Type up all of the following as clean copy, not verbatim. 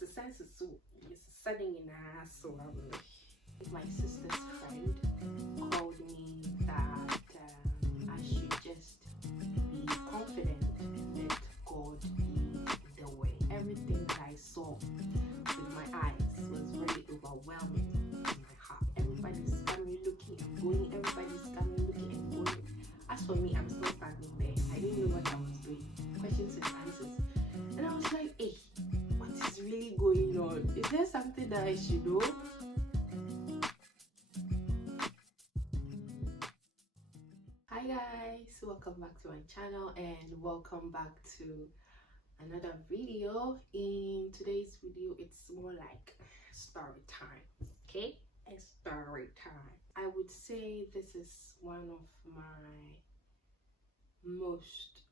sense so it's sudden in so my sister's friend called me that I should just be confident and let God be the way. Everything that I saw with my eyes was very overwhelming in my heart. Everybody's coming, looking and going. Everybody's coming, looking and going. As for me, I'm still standing there. I didn't know what I was doing. Questions and answers. And I was like, hey, what is really going on? Is there something that I should do? Hi guys, welcome back to my channel and welcome back to another video. In today's video, it's more like story time. Okay, a story time. I would say this is one of my most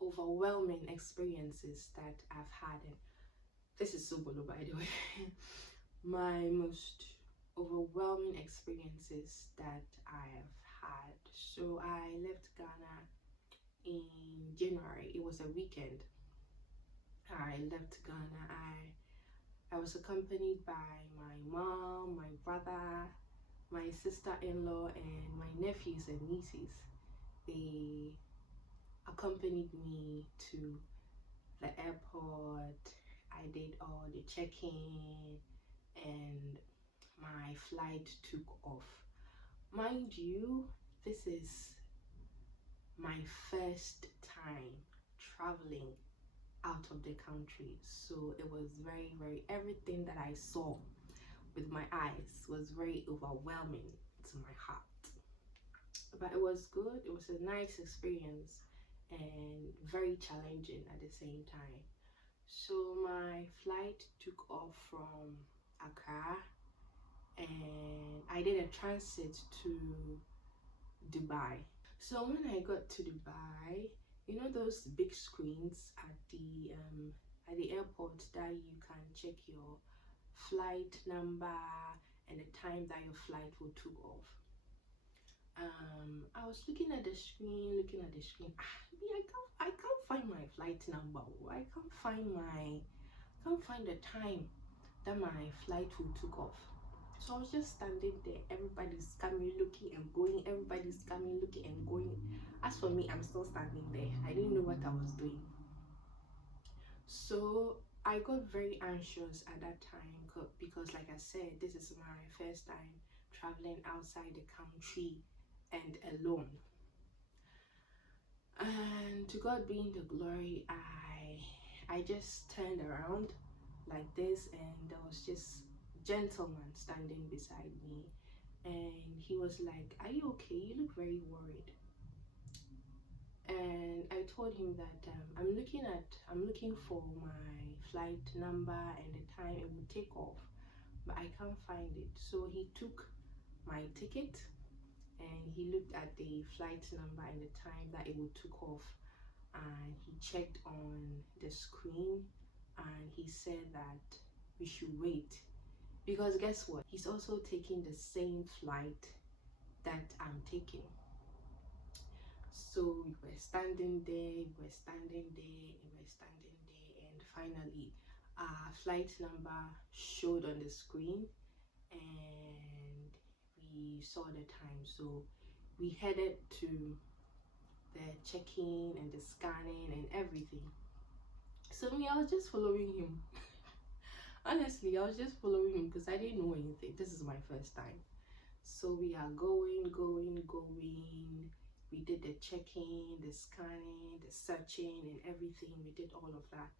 overwhelming experiences that I've had, and this is so bolo, by the way. My most overwhelming experiences that I have had. So I left Ghana in January. It was a weekend. I left Ghana. I was accompanied by my mom, my brother, my sister-in-law, and my nephews and nieces. They accompanied me to the airport. I did all the check-in and my flight took off. Mind you, this is my first time traveling out of the country, so it was very everything that I saw with my eyes was very overwhelming to my heart, but it was good. It was a nice experience and very challenging at the same time. So my flight took off from Accra and I did a transit to Dubai. So when I got to Dubai, you know those big screens at the airport that you can check your flight number and the time that your flight will took off. I was looking at the screen. I can't find my flight number. I can't find the time that my flight will took off. So I was just standing there. Everybody's coming, looking and going. Everybody's coming, looking and going. As for me, I'm still standing there. I didn't know what I was doing. So I got very anxious at that time because, like I said, this is my first time traveling outside the country and alone. And to God being the glory, I just turned around like this, and there was just gentleman standing beside me, and he was like, "Are you okay? You look very worried." And I told him that I'm looking for my flight number and the time it would take off, but I can't find it. So he took my ticket and he looked at the flight number and the time that it would took off, and he checked on the screen and he said that we should wait, because guess what, he's also taking the same flight that I'm taking. So we were standing there, and finally our flight number showed on the screen and we saw the time. So we headed to the check-in and the scanning and everything. So me, I was just following him. Honestly, I was just following him because I didn't know anything. This is my first time. So we are going. We did the checking, the scanning, the searching and everything. We did all of that.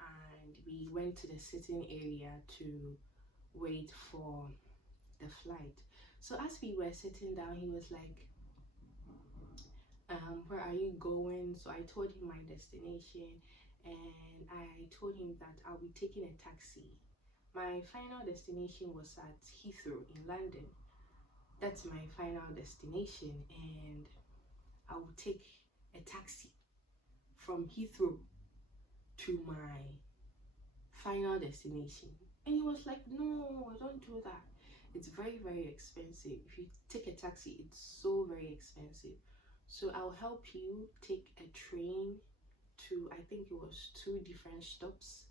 And we went to the sitting area to wait for the flight. So as we were sitting down, he was like, where are you going? So I told him my destination, and I told him that I'll be taking a taxi. My final destination was at Heathrow in London. That's my final destination, and I will take a taxi from Heathrow to my final destination. And he was like, no, don't do that. It's very expensive. If you take a taxi, it's so very expensive. So I'll help you take a train to, I think it was 2 different stops,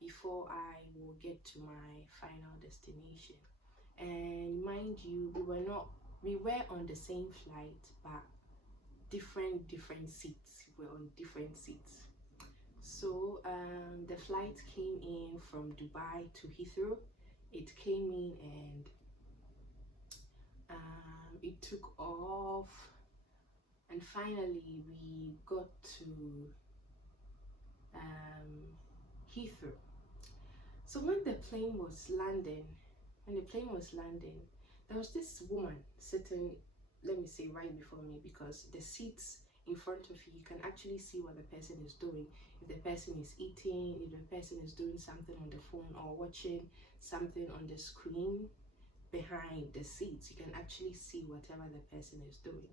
before I will get to my final destination. And mind you, we were on the same flight, but different seats. We were on different seats. So the flight came in from Dubai to Heathrow. It came in and it took off, and finally we got to Heathrow. So when the plane was landing, there was this woman sitting, let me say, right before me, because the seats in front of you can actually see what the person is doing. If the person is eating, if the person is doing something on the phone or watching something on the screen behind the seats, you can actually see whatever the person is doing.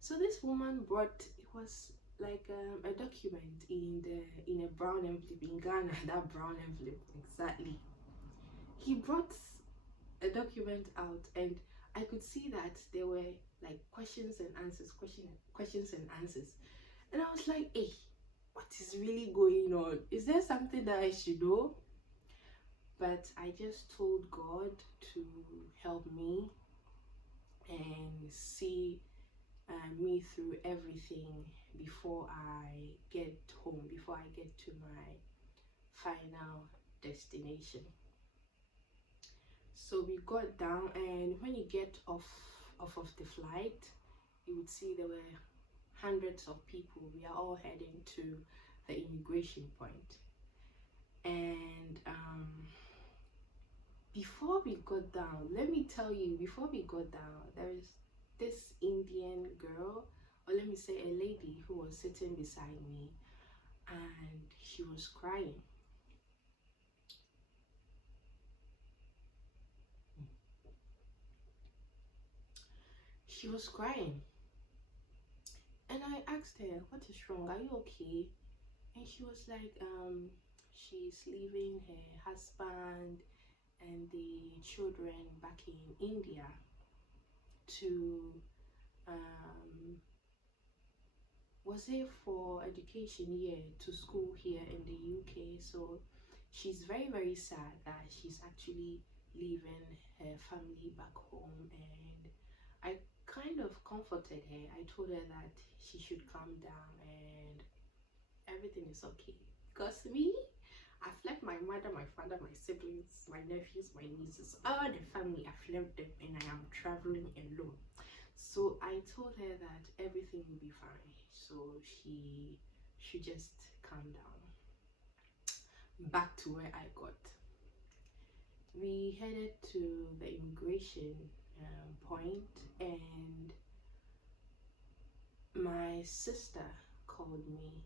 So this woman brought, it was like a document in a brown envelope in Ghana. That brown envelope, exactly. He brought a document out, and I could see that there were like questions and answers, questions and answers, and I was like, hey, what is really going on? Is there something that I should know? But I just told God to help me and see me through everything before I get home, before I get to my final destination. So we got down, and when you get off of the flight, you would see there were hundreds of people. We are all heading to the immigration point. And before we got down, let me tell you, before we got down, there is this Indian girl, or let me say a lady, who was sitting beside me, and she was crying. She was crying, and I asked her, what is wrong, are you okay? And she was like, she's leaving her husband and the children back in India to was it for education, yeah, to school here in the UK. So she's very sad that she's actually leaving her family back home, and I kind of comforted her. I told her that she should calm down and everything is okay, because me, I've left my mother, my father, my siblings, my nephews, my nieces, all the family. I've left them, and I am traveling alone. So I told her that everything will be fine, so she should just calm down. Back to where I got. We headed to the immigration point, and my sister called me.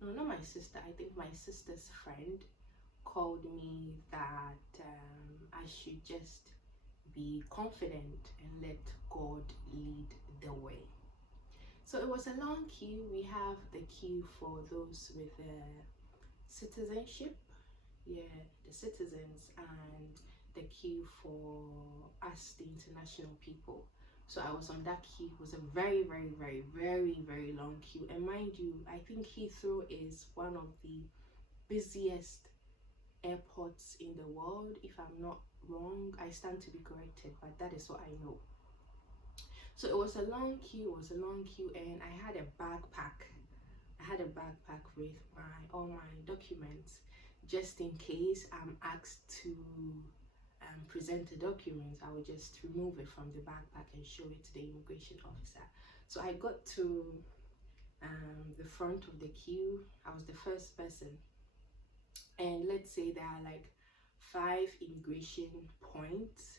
No, not my sister, I think my sister's friend called me that I should just be confident and let God lead the way. So it was a long queue. We have the queue for those with citizenship, yeah, the citizens, and the queue for us, the international people. So I was on that queue. It was a very long queue, and mind you, I think Heathrow is one of the busiest airports in the world, if I'm not wrong. I stand to be corrected, but that is what I know. So it was a long queue, and I had a backpack. With all my documents, just in case I'm asked to present the documents. I would just remove it from the backpack and show it to the immigration officer. So I got to the front of the queue. I was the first person, and let's say there are like 5 immigration points.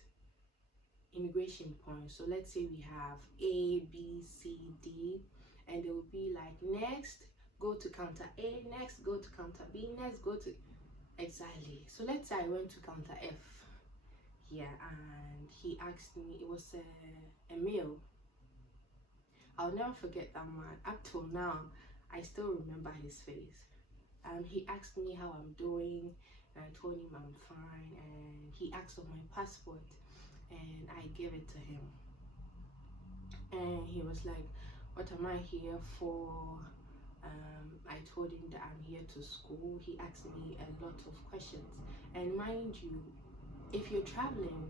So let's say we have A, B, C, D, and there will be like, next go to counter A, next go to counter B, next go to, exactly. So let's say I went to counter F, yeah, and he asked me, it was a male. I'll never forget that man. Up till now, I still remember his face. He asked me how I'm doing, and I told him I'm fine, and he asked for my passport, and I gave it to him. And he was like, what am I here for? I told him that I'm here to school. He asked me a lot of questions. And mind you, if you're traveling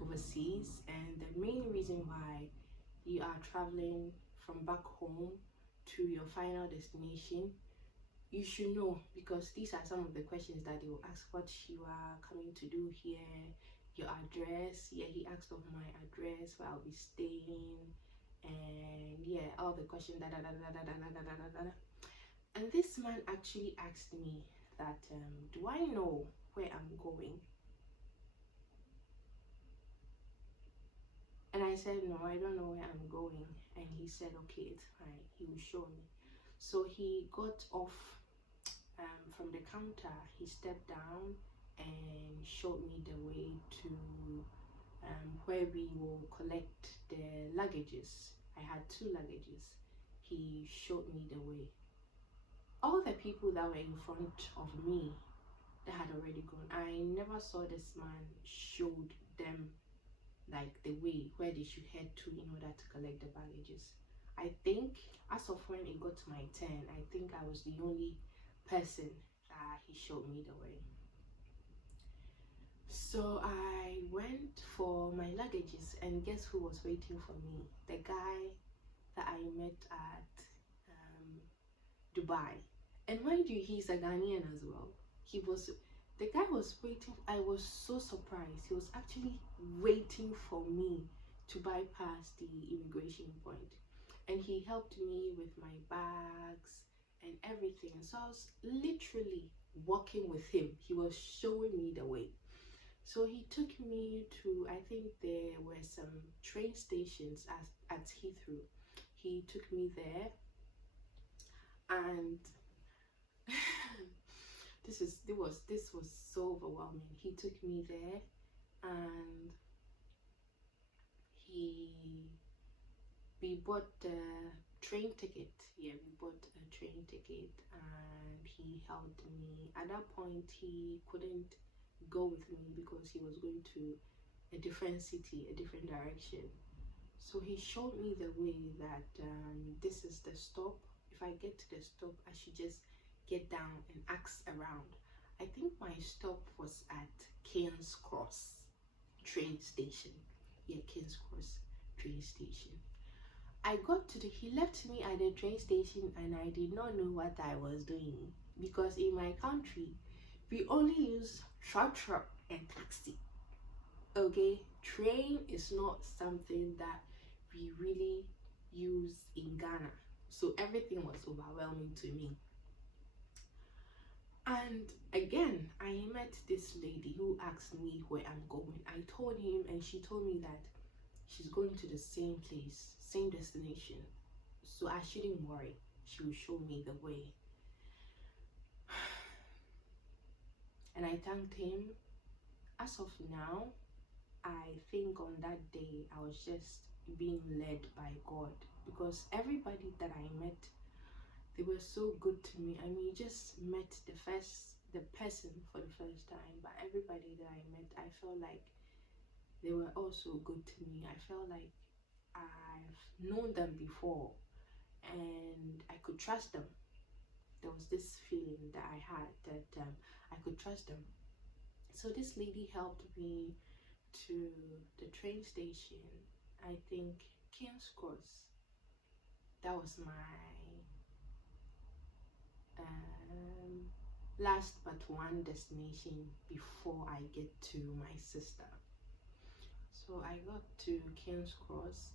overseas, and the main reason why you are traveling from back home to your final destination, you should know, because these are some of the questions that they will ask. What you are coming to do here, your address. Yeah, he asked of my address, where I'll be staying, and yeah, all the questions. And this man actually asked me that, do I know where I'm going? And I said, no, I don't know where I'm going. And he said, okay, it's fine, he will show me. So he got off from the counter. He stepped down and showed me the way to where we will collect the luggages. I had 2 luggages. He showed me the way. All the people that were in front of me, they had already gone. I never saw this man showed them like the way where they should head to in order to collect the baggages. I think as of when it got to my turn, I think I was the only person that he showed me the way. So I went for my luggages, and guess who was waiting for me? The guy that I met at Dubai. And mind you, he's a Ghanaian as well. The guy was waiting. I was so surprised. He was actually waiting for me to bypass the immigration point. And he helped me with my bags and everything. So I was literally walking with him. He was showing me the way. So he took me to, I think there were some train stations at Heathrow. He took me there, and this was so overwhelming. He took me there, and we bought the train ticket. Yeah, we bought a train ticket, and he helped me. At that point, he couldn't go with me because he was going to a different city, a different direction. So he showed me the way that this is the stop. If I get to the stop, I should just get down and ask around. I think my stop was at King's Cross train station. Yeah, King's Cross train station. He left me at the train station, and I did not know what I was doing, because in my country we only use truck and taxi. Okay, train is not something that we really use in Ghana, so everything was overwhelming to me. And again, I met this lady who asked me where I'm going. I told him, and she told me that she's going to the same place, same destination, so I shouldn't worry, she will show me the way. And I thanked him. As of now, I think on that day I was just being led by God, because everybody that I met, they were so good to me. I mean, you just met the person for the first time, but everybody that I met, I felt like they were also good to me. I felt like I've known them before and I could trust them. There was this feeling that I had that I could trust them. So this lady helped me to the train station. I think King's Cross. That was my last but one destination before I get to my sister. So I got to King's Cross,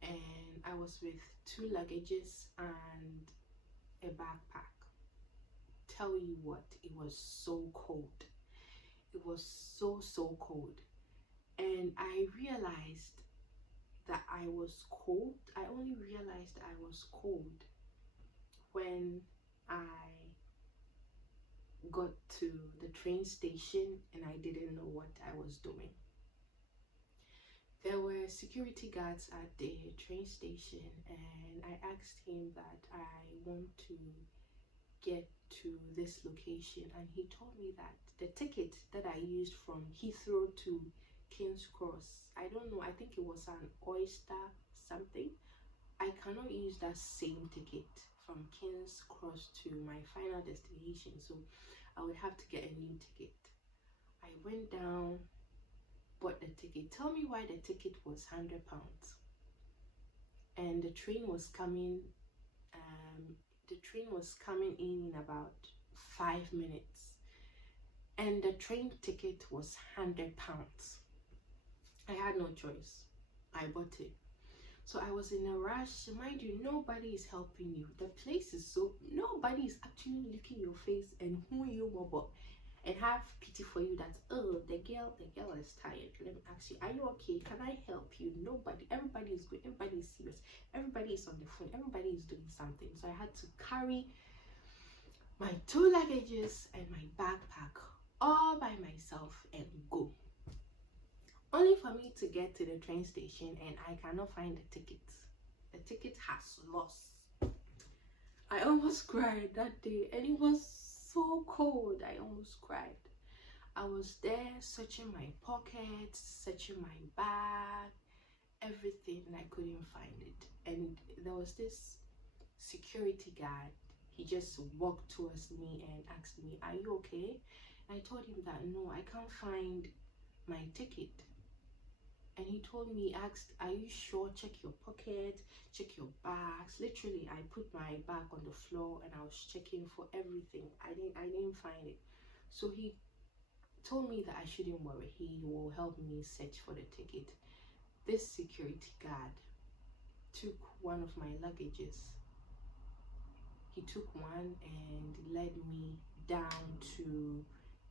and I was with 2 luggages and a backpack. Tell you what, it was so cold. It was so cold, and I realized that I was cold. I only realized that I was cold when I got to the train station and I didn't know what I was doing. There were security guards at the train station, and I asked him that I want to get to this location, and he told me that the ticket that I used from Heathrow to King's Cross, I don't know, I think it was an Oyster something, I cannot use that same ticket from King's Cross to my final destination, so I would have to get a new ticket. I went down, bought the ticket. Tell me why the ticket was £100, and the train was coming. The train was coming in about 5 minutes, and the train ticket was £100. I had no choice. I bought it. So I was in a rush. Mind you, nobody is helping you. The place is so, nobody is actually looking your face and who you are, and have pity for you that, oh, the girl is tired. Let me ask you, are you okay? Can I help you? Nobody. Everybody is good. Everybody is serious. Everybody is on the phone. Everybody is doing something. So I had to carry my 2 luggages and my backpack all by myself and go. Only for me to get to the train station and I cannot find the ticket. The ticket has lost. I almost cried that day, and it was so cold. I almost cried. I was there searching my pockets, searching my bag, everything, and I couldn't find it. And there was this security guard. He just walked towards me and asked me, are you okay? And I told him that no, I can't find my ticket. And he told me, asked, are you sure? Check your pocket, check your bags. Literally, I put my bag on the floor and I was checking for everything. I didn't find it. So he told me that I shouldn't worry. He will help me search for the ticket. This security guard took one of my luggages. He took one and led me down to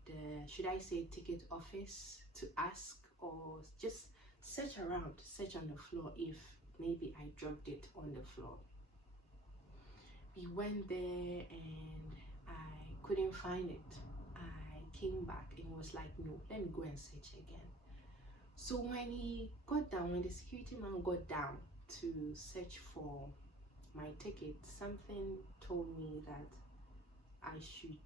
the, should I say, ticket office to ask or just search around, search on the floor if maybe I dropped it on the floor. We went there and I couldn't find it. I came back and was like, no, let me go and search again. So when he got down, when the security man got down to search for my ticket, something told me that I should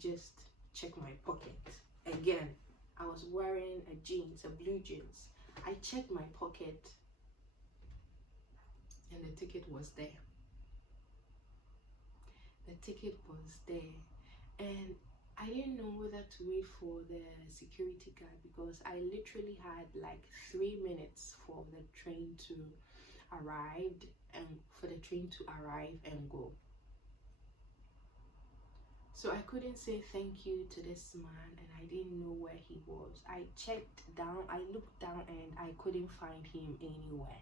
just check my pocket. Again, I was wearing a blue jeans. I checked my pocket and the ticket was there. The ticket was there, and I didn't know whether to wait for the security guard because I literally had like 3 minutes for the train to arrive and go. So I couldn't say thank you to this man, and I didn't know where he was. I checked down, I looked down, and I couldn't find him anywhere.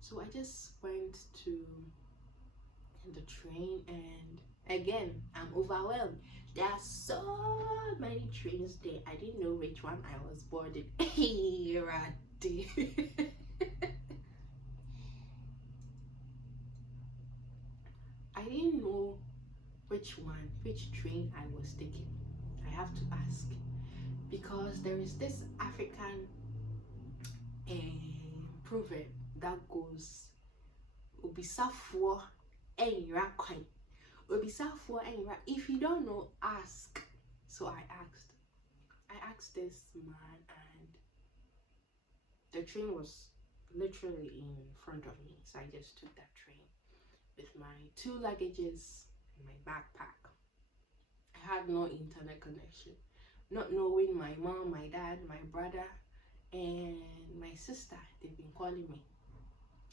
So I just went to the train, and again, I'm overwhelmed. There are so many trains there. I didn't know which one I was boarding. Hey, Raddy. I didn't know which train I was taking. I have to ask, because there is this African proverb that goes, "Obisafo enra kwan." Obisafo enra. If you don't know, ask. So I asked this man, and the train was literally in front of me. So I just took that train with my 2 luggages and my backpack. I had no internet connection. Not knowing my mom, my dad, my brother, and my sister, they've been calling me.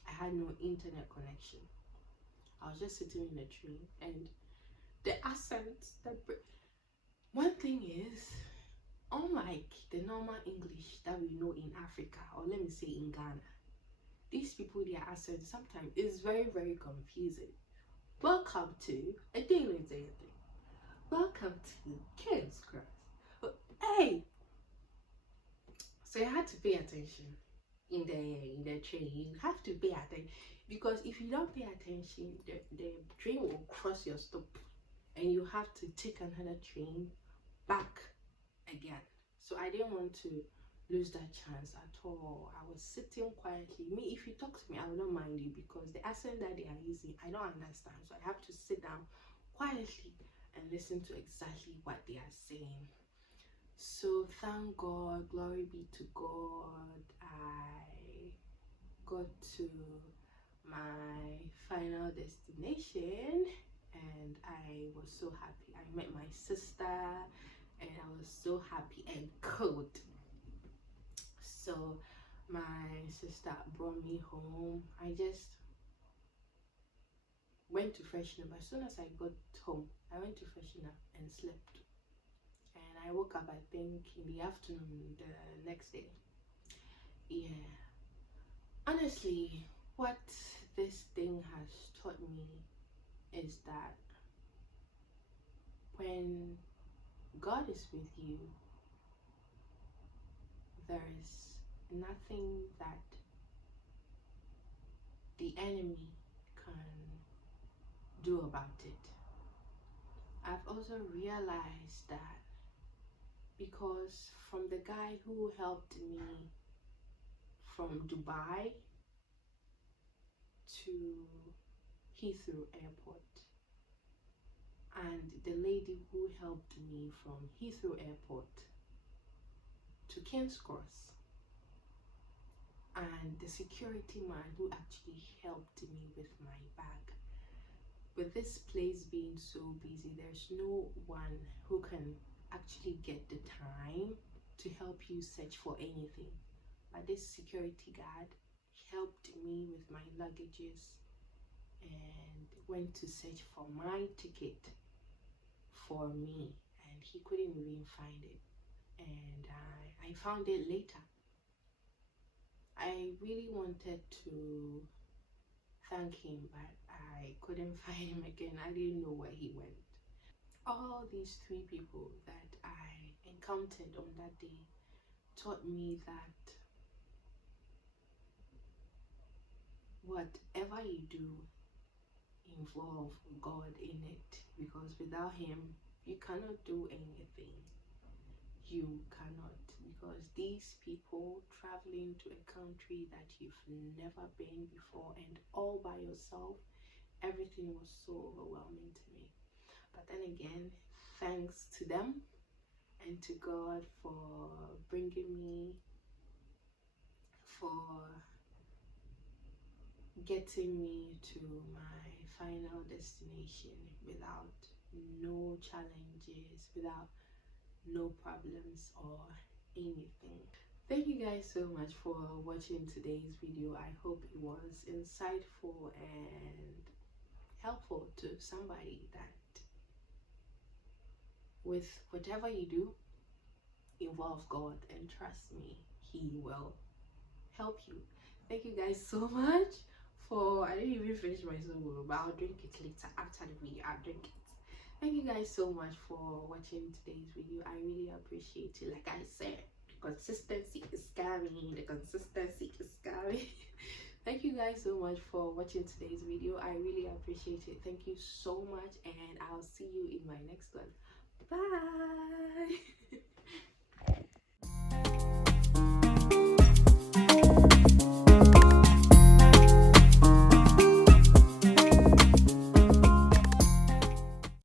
I had no internet connection. I was just sitting in the train, and the accents, one thing is, unlike the normal English that we know in Africa, or let me say in Ghana, these people, their accent sometimes is very, very confusing. Welcome to a daily thing. Welcome to King's Cross. Hey! So you had to pay attention in the train. You have to pay attention, because if you don't pay attention, the train will cross your stop and you have to take another train back again. So I didn't want to lose that chance at all. I was sitting quietly. If you talk to me, I will not mind you, because the accent that they are using, I don't understand. So I have to sit down quietly and listen to exactly what they are saying. So thank God, glory be to God, I got to my final destination, and I was so happy. I met my sister and I was so happy and cold. So my sister brought me home. I just went to freshen up. As soon as I got home, I went to freshen up and slept. And I woke up, I think, in the afternoon the next day. Yeah. Honestly, what this thing has taught me is that when God is with you, there is nothing that the enemy can do about it. I've also realized that because from the guy who helped me from Dubai to Heathrow Airport, and the lady who helped me from Heathrow Airport to King's Cross, and the security man who actually helped me with my bag. With this place being so busy, there's no one who can actually get the time to help you search for anything. But this security guard helped me with my luggages and went to search for my ticket for me, and he couldn't even find it, and I found it later. I really wanted to thank him, but I couldn't find him again. I didn't know where he went. All these three people that I encountered on that day taught me that whatever you do, involve God in it, because without him you cannot do anything. You cannot, because these people traveling to a country that you've never been before and all by yourself, everything was so overwhelming to me. But then again, thanks to them and to God for bringing me, for getting me to my final destination without no challenges, without no problems or anything. Thank you guys so much for watching today's video. I hope it was insightful and helpful to somebody, that with whatever you do, involve God, and trust me, he will help you. Thank you guys so much for, I didn't even finish my solo, but I'll drink it later after the video. I'll drink it. Thank you guys so much for watching today's video. I really appreciate it. Like I said, the consistency is scary. The consistency is scary. Thank you guys so much for watching today's video. I really appreciate it. Thank you so much, and I'll see you in my next one. Bye.